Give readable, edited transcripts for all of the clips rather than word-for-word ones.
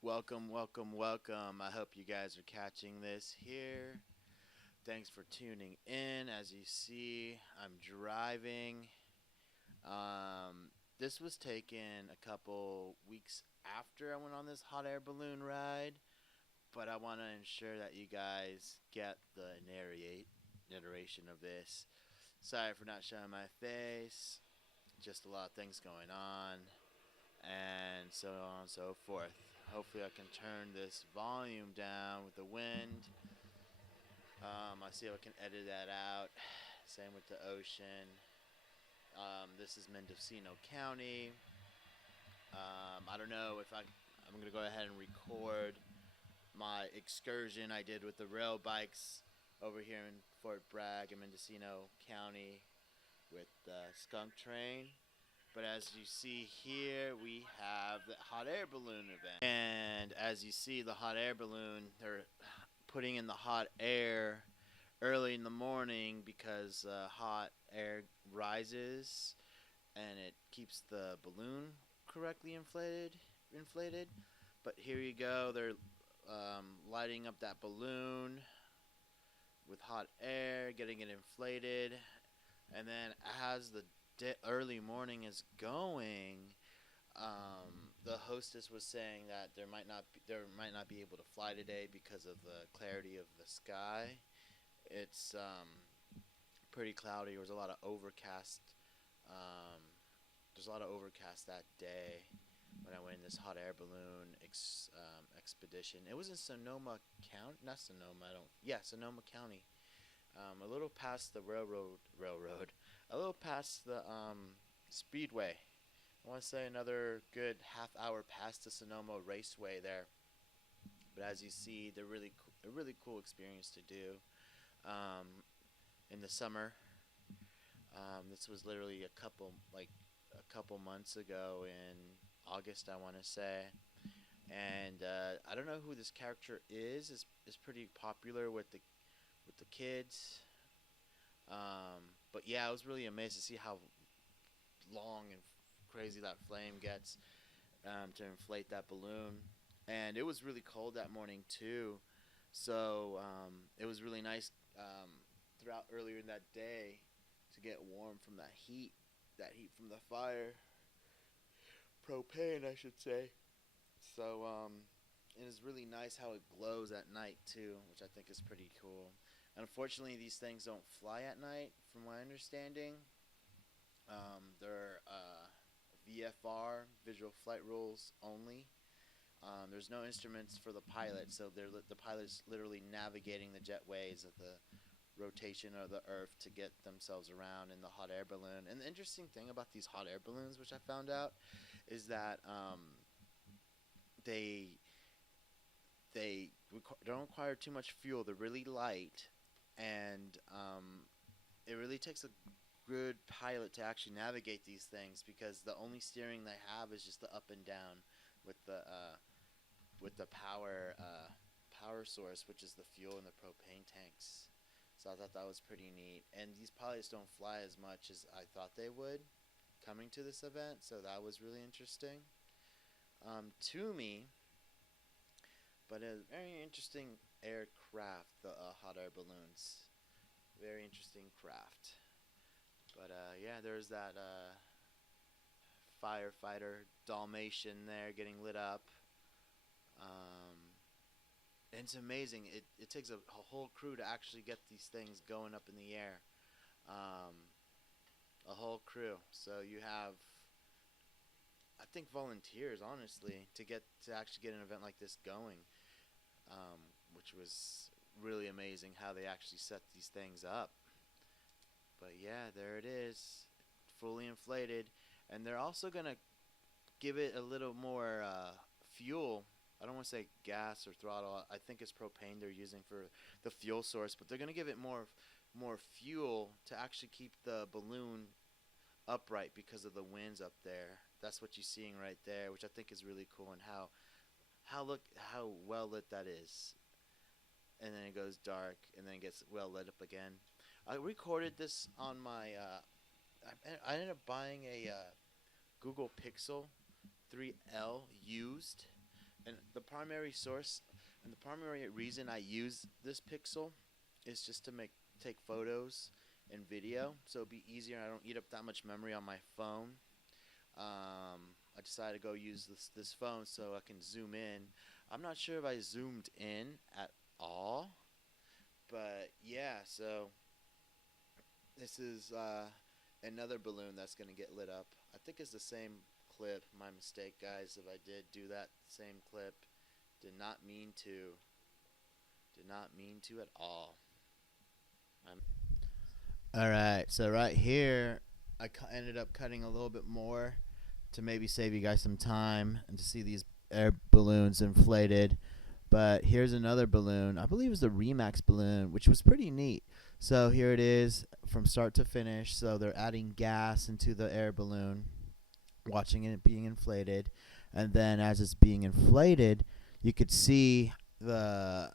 Welcome, welcome, welcome. I hope you guys are catching this here. Thanks for tuning in. As you see, I'm driving. This was taken a couple weeks after I went on this hot air balloon ride, but I want to ensure that you guys get the narration of this. Sorry for not showing my face. Just a lot of things going on, and so on and so forth. Hopefully, I can turn this volume down with the wind. I see if I can edit that out. Same with the ocean. This is Mendocino County. I don't know if I'm going to go ahead and record my excursion I did with the rail bikes over here in Fort Bragg in Mendocino County with the skunk train. But as you see here, we have the hot air balloon event. And as you see, the hot air balloon, they're putting in the hot air early in the morning because hot air rises and it keeps the balloon correctly inflated. But here you go, they're lighting up that balloon with hot air, getting it inflated, and then as the early morning is going, the hostess was saying that there might not be able to fly today because of the clarity of the sky. It's pretty cloudy. There was a lot of overcast. Um, there's a lot of overcast that day when I went in this hot air balloon expedition. It was in Sonoma County, not Sonoma. I don't. Yeah, Sonoma County. A little past the railroad, a little past the speedway. I want to say another good half hour past the Sonoma Raceway there. But as you see, they're a really cool experience to do um, in the summer. This was literally a couple months ago in August, I want to say. And I don't know who this character is. Is pretty popular with the kids. But yeah, I was really amazed to see how long and crazy that flame gets to inflate that balloon. And it was really cold that morning too, so it was really nice throughout earlier in that day to get warm from that heat from the fire, propane, I should say. So it is really nice how it glows at night too, which I think is pretty cool. Unfortunately, these things don't fly at night, from my understanding. They're VFR, visual flight rules only. There's no instruments for the pilot, so the pilot's literally navigating the jetways of the rotation of the Earth to get themselves around in the hot air balloon. And the interesting thing about these hot air balloons, which I found out, is that they don't require too much fuel. They're really light, and it really takes a good pilot to actually navigate these things because the only steering they have is just the up and down with the power source, which is the fuel in the propane tanks. So I thought that was pretty neat. And these pilots don't fly as much as I thought they would coming to this event, so that was really interesting to me. But a very interesting aircraft, the hot air balloons. Very interesting craft. But yeah, there's that firefighter Dalmatian there getting lit up. Um, and it's amazing. It takes a whole crew to actually get these things going up in the air. Um, a whole crew. So you have, I think, volunteers, honestly, to actually get an event like this going, which was really amazing how they actually set these things up. But yeah, there it is, fully inflated, and they're also gonna give it a little more fuel. I don't want to say gas or throttle. I think it's propane they're using for the fuel source, but they're gonna give it more fuel to actually keep the balloon upright because of the winds up there. That's what you're seeing right there, which I think is really cool, and how well lit that is. And then it goes dark, and then it gets well lit up again. I recorded this on my. I ended up buying a Google Pixel 3L used, And the primary source and the primary reason I use this Pixel is just to take photos and video, so it'd be easier. And I don't eat up that much memory on my phone. I decided to go use this phone so I can zoom in. I'm not sure if I zoomed in at all, but yeah. So this is another balloon that's gonna get lit up. I think it's the same clip. My mistake, guys. If I did do that same clip, did not mean to. Did not mean to at all. All right, so right here, I ended up cutting a little bit more to maybe save you guys some time and to see these air balloons inflated. But here's another balloon. I believe it's the Remax balloon, which was pretty neat. So here it is from start to finish. So they're adding gas into the air balloon, watching it being inflated. And then as it's being inflated, you could see the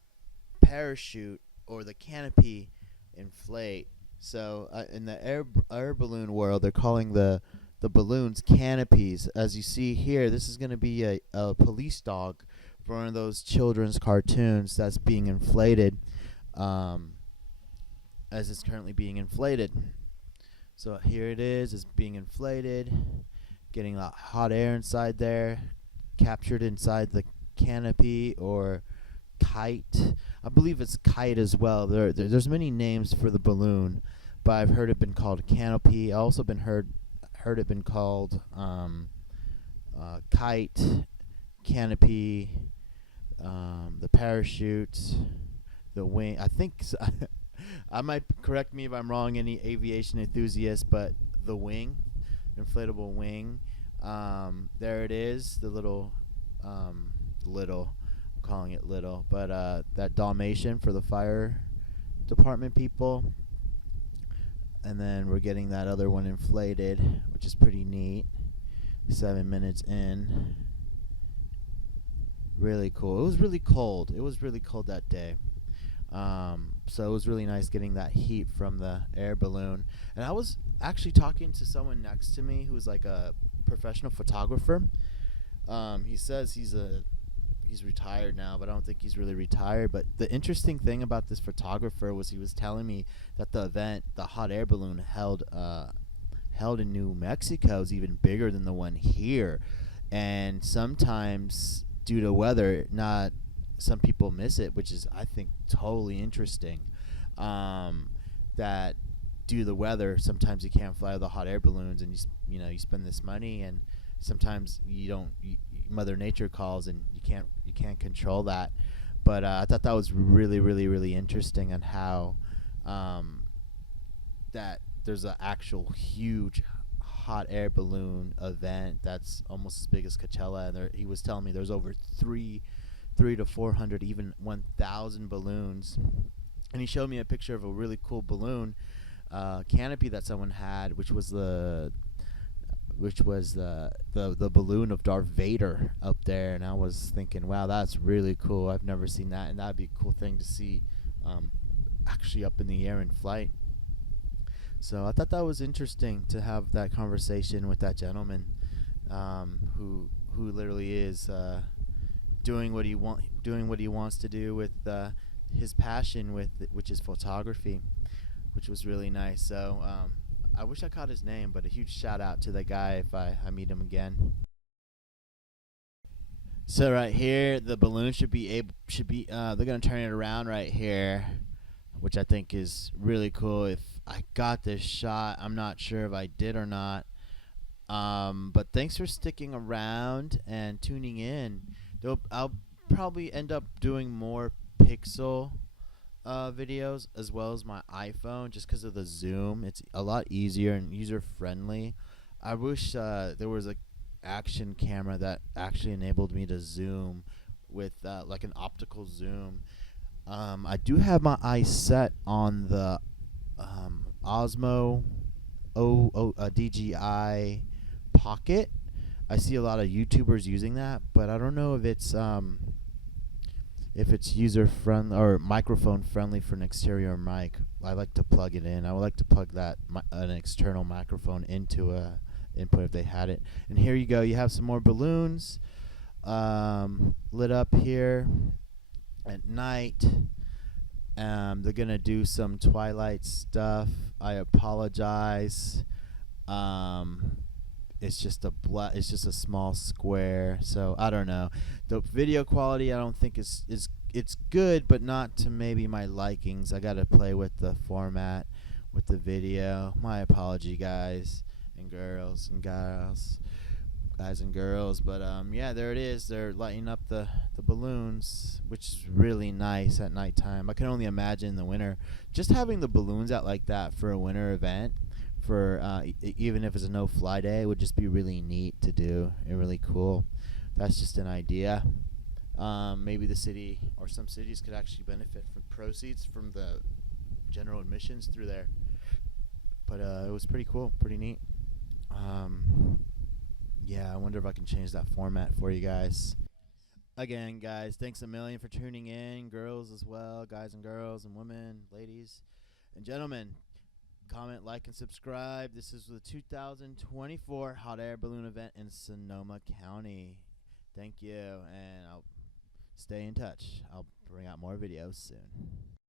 parachute or the canopy inflate. So in the air balloon world, they're calling the balloons canopies. As you see here, this is going to be a police dog for one of those children's cartoons that's being inflated, as it's currently being inflated. So here it is, it's being inflated, getting a hot air inside there, captured inside the canopy or kite. I believe it's kite as well. There's many names for the balloon, but I've heard it been called canopy. I also been heard it been called kite, canopy, the parachute, the wing. I think I might correct me if I'm wrong, any aviation enthusiasts, but the wing, inflatable wing. There it is, the little, I'm calling it little, but that Dalmatian for the fire department people. And then we're getting that other one inflated, which is pretty neat. 7 minutes in. Really cool. It was really cold. It was really cold that day. So it was really nice getting that heat from the air balloon. And I was actually talking to someone next to me who's like a professional photographer. He says he's retired now, but I don't think he's really retired. But the interesting thing about this photographer was he was telling me that the event, the hot air balloon held in New Mexico, is even bigger than the one here. And sometimes due to weather, some people miss it, which is, I think, totally interesting. That due to the weather, sometimes you can't fly the hot air balloons, and you spend this money, and sometimes Mother Nature calls, and you can't control that. But I thought that was really, really, really interesting on how that there's an actual huge hot air balloon event that's almost as big as Coachella, and he was telling me there's over 300 to 400, even 1,000 balloons. And he showed me a picture of a really cool balloon canopy that someone had, which was the balloon of Darth Vader up there. And I was thinking, wow, that's really cool. I've never seen that, and that'd be a cool thing to see actually up in the air in flight. So I thought that was interesting to have that conversation with that gentleman who literally is doing what he wants to do with his passion which is photography, which was really nice. So I wish I caught his name, but a huge shout out to that guy if I meet him again. So right here, the balloon should be they're gonna turn it around right here, which I think is really cool. If I got this shot, I'm not sure if I did or not. But thanks for sticking around and tuning in. I'll probably end up doing more Pixel videos as well as my iPhone, just because of the zoom. It's a lot easier and user friendly. I wish there was a action camera that actually enabled me to zoom with like an optical zoom. I do have my eyes set on the Osmo DJI Pocket. I see a lot of YouTubers using that, but I don't know if it's user friendly or microphone friendly for an exterior mic. I like to plug it in. I would like to plug an external microphone into a input if they had it. And here you go. You have some more balloons. lit up here at night. They're gonna do some Twilight stuff. I apologize. Um, it's just a small square, so I don't know. The video quality I don't think is it's good, but not to maybe my likings. I gotta play with the format with the video. My apology, guys and girls and gals, guys and girls. But yeah, there it is. They're lighting up the balloons, which is really nice at nighttime. I can only imagine in the winter, just having the balloons out like that for a winter event. For even if it's a no-fly day, it would just be really neat to do and really cool. That's just an idea. Maybe the city or some cities could actually benefit from proceeds from the general admissions through there. But it was pretty cool, pretty neat. Um, yeah, I wonder if I can change that format for you guys. Again, guys, thanks a million for tuning in. Girls as well, guys and girls and women, ladies and gentlemen. Comment, like, and subscribe. This is the 2024 Hot Air Balloon event in Sonoma County. Thank you, and I'll stay in touch. I'll bring out more videos soon.